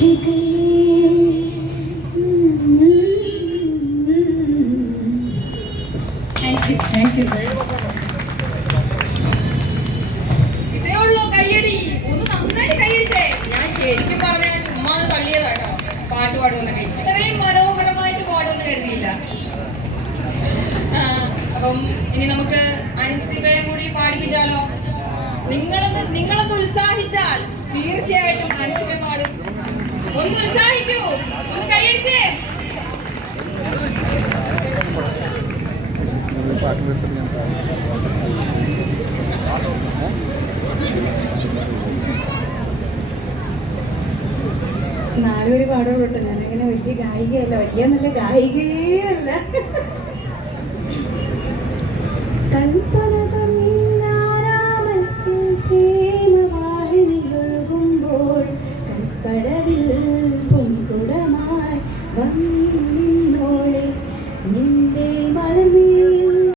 Thank you thank you ഇതേ ഉള്ളൂ കയ്യടി. ഒന്ന് നന്നായിട്ട് കയ്യടിച്ചേ ഞാൻ ശരിക്കും പറഞ്ഞാൽ ചുമ്മാ തള്ളിയതാട്ടോ പാട്ട് പാടുമെന്നൊക്കെ. ഇത്രയും മനോഹരമായിട്ട് പാടുമെന്ന് കരുതിയില്ല. അപ്പം ഇനി നമുക്ക് അൻസിബയെ കൂടി പാടിപ്പിച്ചാലോ? നിങ്ങളൊന്ന് നിങ്ങളൊന്ന് ഉത്സാഹിച്ചാൽ തീർച്ചയായിട്ടും അൻസിബ പാടും. ഒന്ന് ഉത്സാഹിക്കൂ. ഒന്ന് കൈയടിച്ചേ. നാലുപേര് പാടുള്ളൂ കേട്ടോ ഞാനങ്ങനെ വലിയ ഗായികയല്ല വലിയ നല്ല ഗായികയേ അല്ല കൽപ്പന തന്നാരാമത്തിൽ പ്രേമവാഹിനിയൊഴുകുമ്പോൾ കൽപ്പടവിൽ പൊൻകുടമായി വന്നു